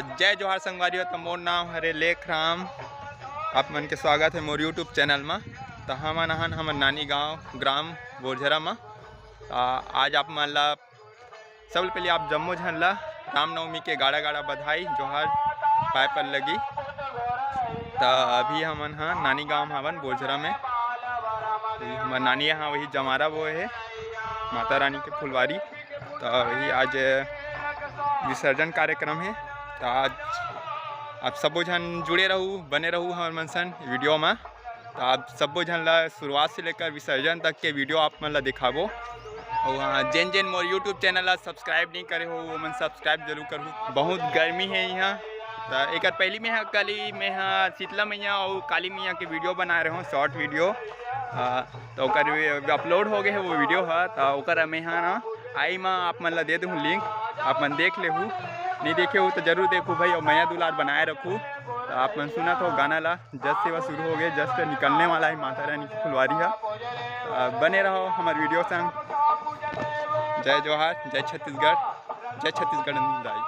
जय जोहार संगवारी। तो मोर नाम हरे लेख राम। आप मन के स्वागत है मोर यूट्यूब चैनल में। तो हमन हन हमर नानी गांव ग्राम बोरझरा में। आज आप मन ला सबले पहले आप जम्मो झन ला रामनवमी के गाड़ा गाड़ा बधाई जोहार पाए पर लगी। तो अभी हमन हाँ नानी गांव हवन बोरझरा में। हमार नानी यहाँ वही जमारा वो है माता रानी के फुलवारी। तो वही आज विसर्जन कार्यक्रम है। तो आज आप सबो जन जुड़े रहू बने रहू हमारे मनसन वीडियो में। तो आप सबो जन ला शुरुआत से लेकर विसर्जन तक के वीडियो आप मन ला दिखाबो। और हाँ जेन जेन मोर यूट्यूब चैनल ला सब्सक्राइब नहीं करे हो वो मन सब्सक्राइब जरूर करूँ। बहुत गर्मी है यहाँ। तो एक पहली में कली में हाँ शीतला मैया और काली मैया के वीडियो बना रहे हो शॉर्ट वीडियो। तो अपलोड हो गए है वो वीडियो है। तो मैं हाँ ना आई में आप मन ला दे दूँ लिंक, आप मन देख ले हूँ। नहीं देखे हो तो जरूर देखो भाई। और मैया दुलार बनाए रखूँ। तो आप मन सुना तो गाना ला जस्ट सेवा शुरू हो गए, जस्ट निकलने वाला है माता रानी की फुलवारी है। बने रहो हमारे वीडियो संग। जय जोहार, जय छत्तीसगढ़, जय छत्तीसगढ़ दाई।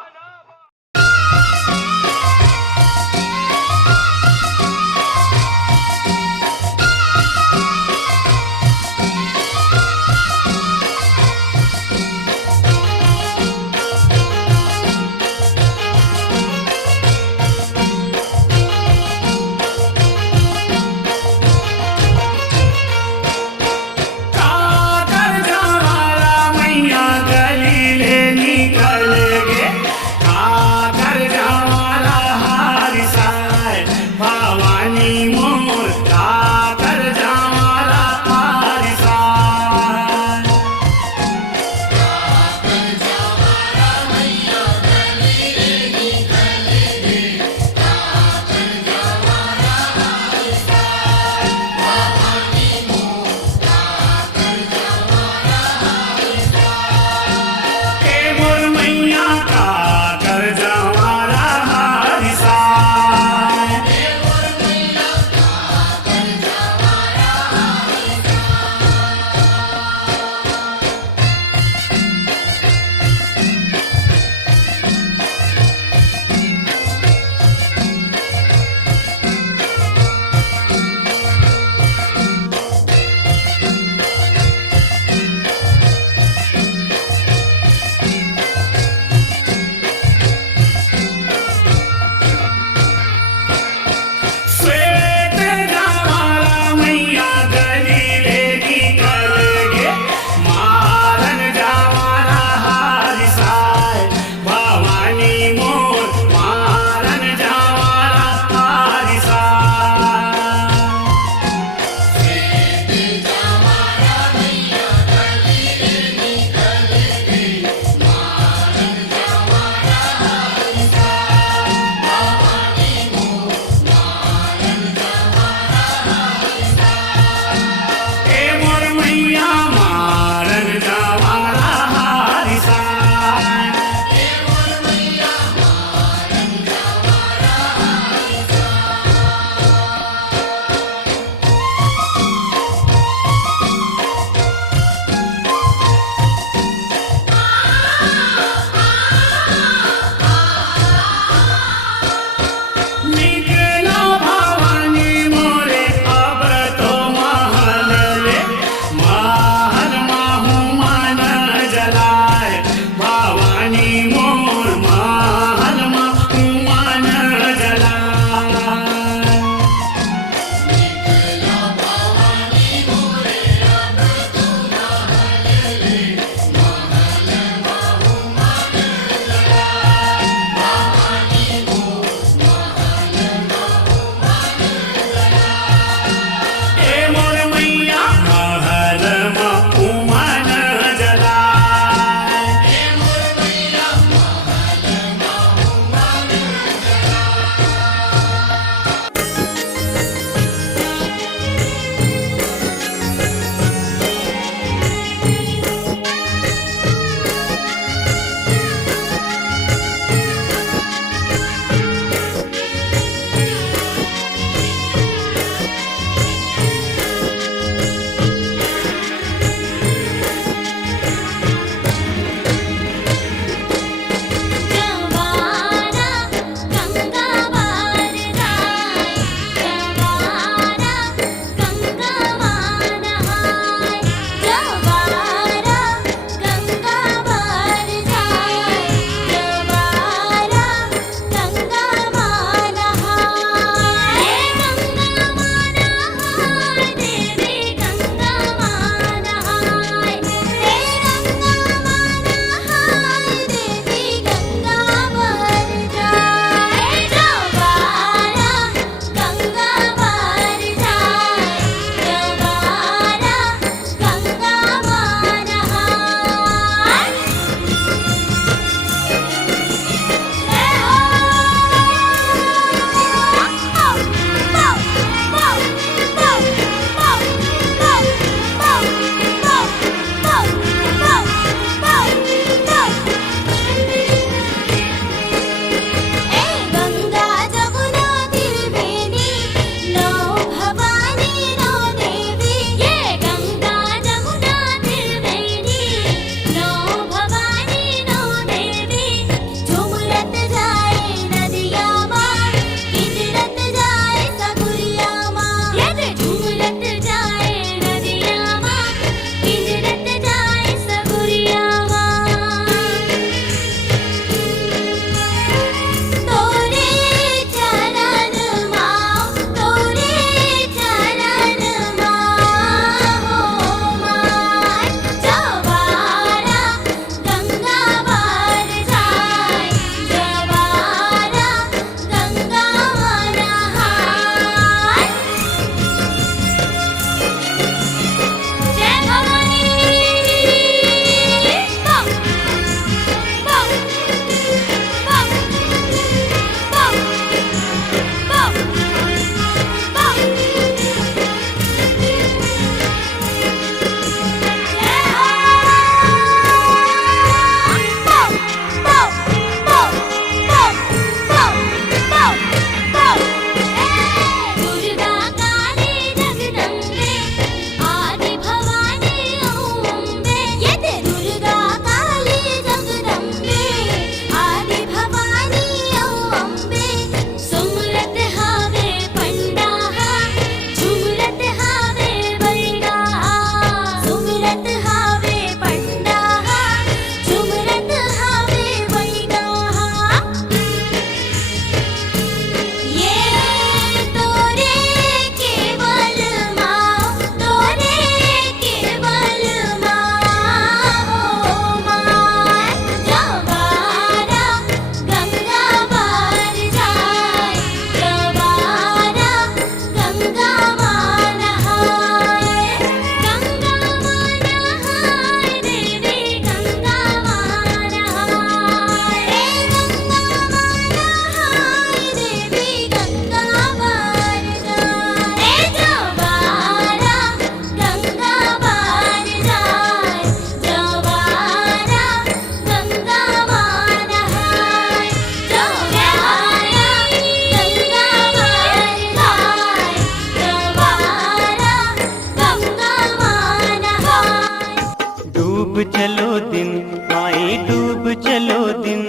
दिन माई डूब चलो दिन,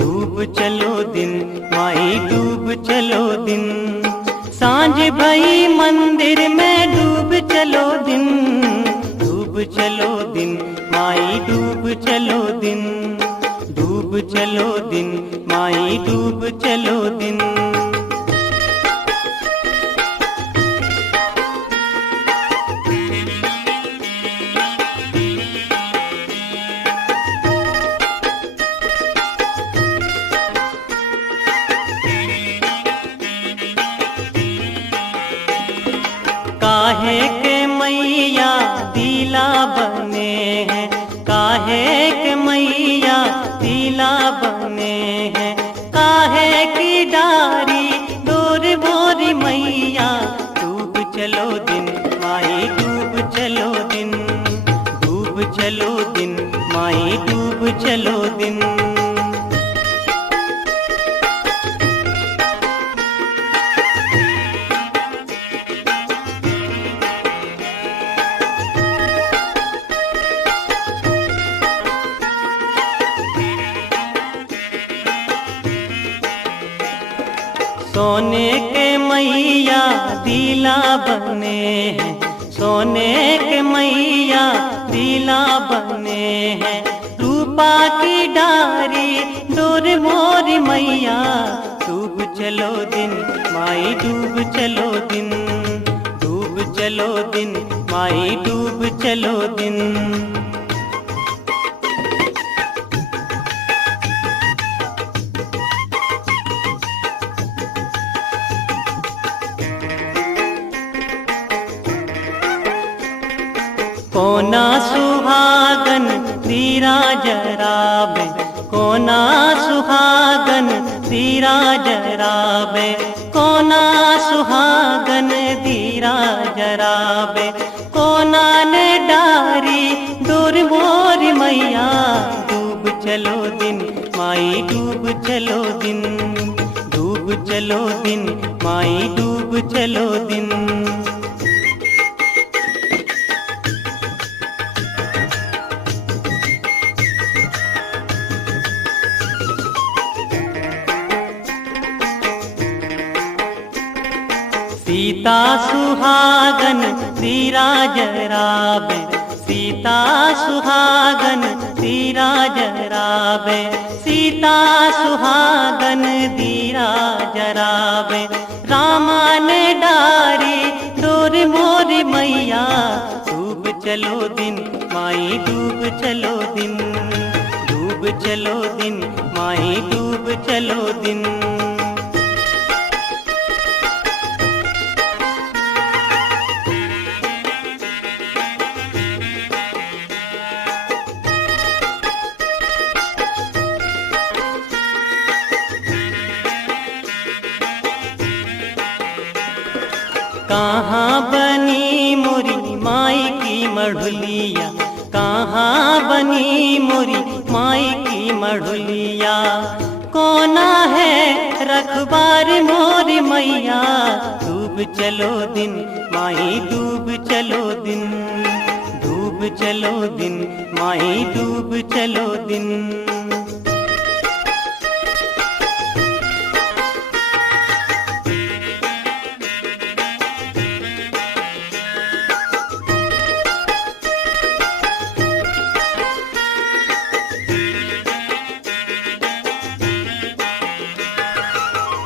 डूब चलो दिन माई डूब चलो दिन। सांझ भई मंदिर में डूब चलो दिन, डूब चलो दिन माई डूब चलो दिन, डूब चलो दिन माई डूब चलो दिन। काहे के मैया दिला बने हैं, काहे के मैया दिला बने हैं। काहे की डारी दूर बोरी मैया डूब चलो दिन माई डूब चलो दिन, डूब चलो दिन माई डूब चलो दिन। सोने के मैया दिला बने हैं, सोने के मैया दिला बने हैं। रूपा की डारी दूर मोरी मैया डूब चलो दिन माई डूब चलो दिन, डूब चलो दिन माई डूब चलो दिन। कोना सुहागन दीरा जराबे, कोना सुहागन दीरा जराबे, कोना सुहागन दीरा जराबे। कोना ने डारी दूर मोरी मैया डूब चलो दिन माई डूब चलो दिन, डूब चलो दिन माई डूब चलो दिन। सीता सुहागन दीरा जराबे, सीता सुहागन दीरा जराबे, सीता सुहागन दीरा जराबे। रामा ने डारी दूर मोरी मैया डूब चलो दिन माई डूब चलो दिन, डूब चलो दिन माई डूब चलो दिन। कहाँ बनी मोरी माई की मढ़ुलिया, कहाँ बनी मोरी माई की मढ़ुलिया। कोना है रखबार मोरी मैया डूब चलो दिन माई डूब चलो दिन, डूब चलो दिन माई डूब चलो दिन।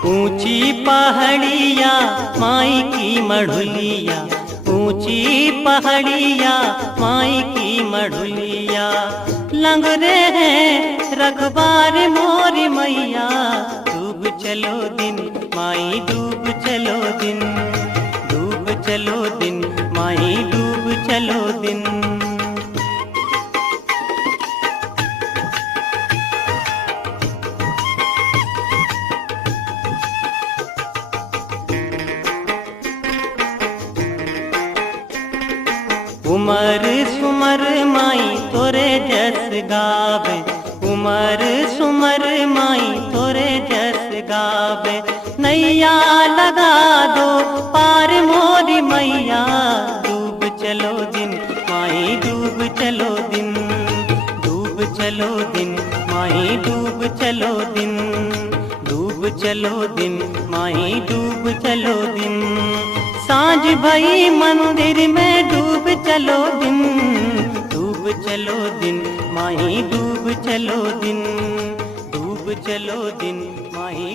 ऊंची पहाड़िया माई की मढ़ुलिया, ऊंची पहाड़िया माई की मढ़ुलिया। लंगरे हैं रखबार मोरी मैया डूब चलो दिन माई डूब चलो दिन, डूब चलो दिन माई डूब चलो दिन। उमर सुमर माई तोरे जस गावे, उमर सुमर माई तोरे जस गावे। नैया लगा दो पार मोरी मैया डूब चलो दिन माई डूब चलो दिन, चलो दिन माई डूब चलो दिन, डूब चलो दिन माई डूब चलो दिन। सांझ भई मंदिर में डूब चलो दिन, डूब चलो दिन माई डूब चलो दिन, डूब चलो दिन माई